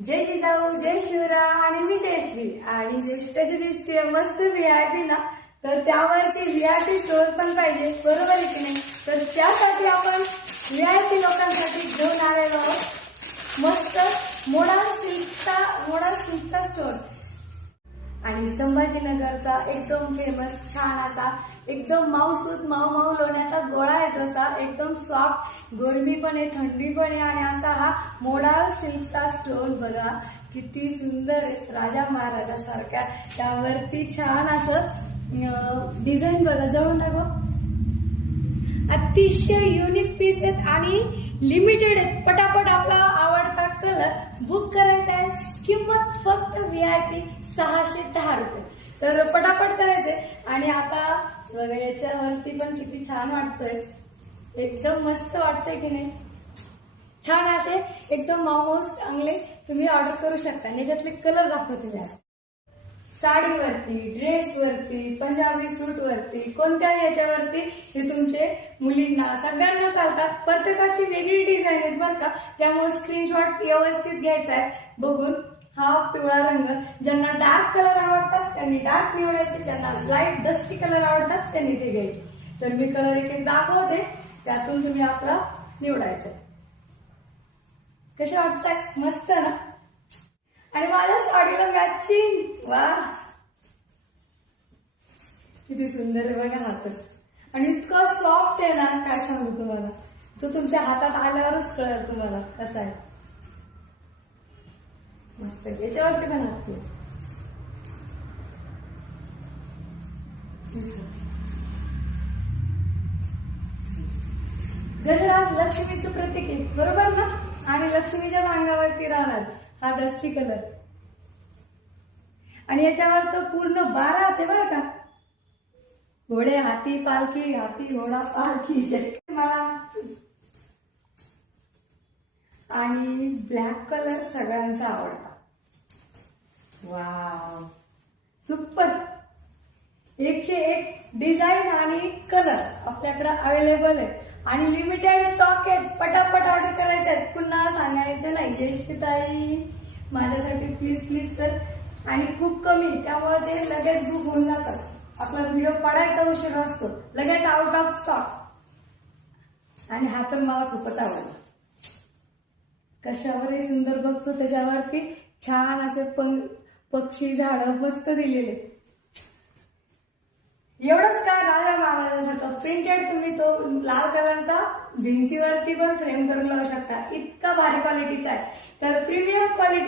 जय जिजाऊ, जय शिवराम आणि मी जयश्री. आणि कशी दिसते मस्त व्हीआयपी ना, तर त्यावरती व्हीआयपी स्टोर पण पाहिजे, बरोबर आहे की नाही? तर त्यासाठी आपण व्हीआयपी लोकांसाठी घेऊन आलेलो आहोत मस्त मोडा सिल्कचा स्टोर. आणि संभाजीनगरचा एकदम फेमस छान असा एकदम माऊसूत माऊ लोण्याचा गोळा आहे, जसा एकदम सॉफ्ट, गरमी पण आहे, थंडी पण आहे. आणि असा हा मोडाळ सिल्कचा स्टोन बघा किती सुंदर आहे, राजा महाराजा सारख्या. त्यावरती छान असं डिझाईन बघा, जवळून दाखव. अतिशय युनिक पीस आहेत आणि लिमिटेड आहेत. पटापट आपला आवडता कलर बुक करायचा आहे. किंमत फक्त व्हीआयपी 610 रुपये. तर पटापट करायचे. आणि आता बघा याच्यावरती पण किती छान वाटतोय, एकदम मस्त वाटतंय की नाही? छान असे एकदम माऊ चांगले तुम्ही ऑर्डर करू शकता. याच्यातले कलर दाखवते मी. साडीवरती, ड्रेसवरती, पंजाबी सूटवरती, कोणत्याही याच्यावरती हे तुमचे मुलींना सगळ्यांना चालतात. प्रत्येकाची वेगळी डिझाईन आहेत बरं का, त्यामुळे स्क्रीनशॉट व्यवस्थित घ्यायचा आहे बघून. हा पिवळा रंग, ज्यांना डार्क कलर आवडतात त्यांनी डार्क निवडायचे, ज्यांना लाईट डस्टी कलर आवडतात त्यांनी ते घ्यायचे. तर मी कलर एक दाखवते, त्यातून तुम्ही आपला निवडायचा. कसे वाटतात? मस्त ना? आणि माझ्या साडीला मॅचिंग, वा किती सुंदर आहे बघा हात. आणि इतकं सॉफ्ट आहे ना, काय सांगू तुम्हाला. तो तुमच्या हातात आल्यावरच कळेल तुम्हाला कसा आहे. मस्त. याच्यावरती पण हात गजराज लक्ष्मीचं प्रतीक आहे, बरोबर ना? आणि लक्ष्मीच्या अंगावरती राहणार हा डस्टी कलर. आणि याच्यावर तर पूर्ण 12 हात आहे बरं का. घोडे हाती पालखी, हाती घोडा पालखी. मला आणि ब्लॅक कलर सगळ्यांचा आवडता. Wow, super. 101 डिझाईन आणि कलर आपल्याकडे अवेलेबल आहे आणि लिमिटेड स्टॉक आहेत. पटापट ऑर्डर करायचे आहेत. पुन्हा सांगायचं नाही जयश्रीताई माझ्यासाठी प्लीज तर. आणि खूप कमी, त्यामुळे ते लगेच बुक होऊन जातात. आपला व्हिडिओ पडायचा उशीर असतो, लगेच आउट ऑफ स्टॉक. आणि हा तर मला खूपच आवडला. कशावरही सुंदर बघतो, त्याच्यावरती छान असे पक्षी झाडं मस्त दिलेले. एवढंच काय, राजा महाराजांसारखं प्रिंटेड तुम्ही तो लाल कलरचा भिंतीवरती पण फ्रेम करून लावू शकता. इतका भारी क्वालिटीचा आहे. तर प्रीमियम क्वालिटी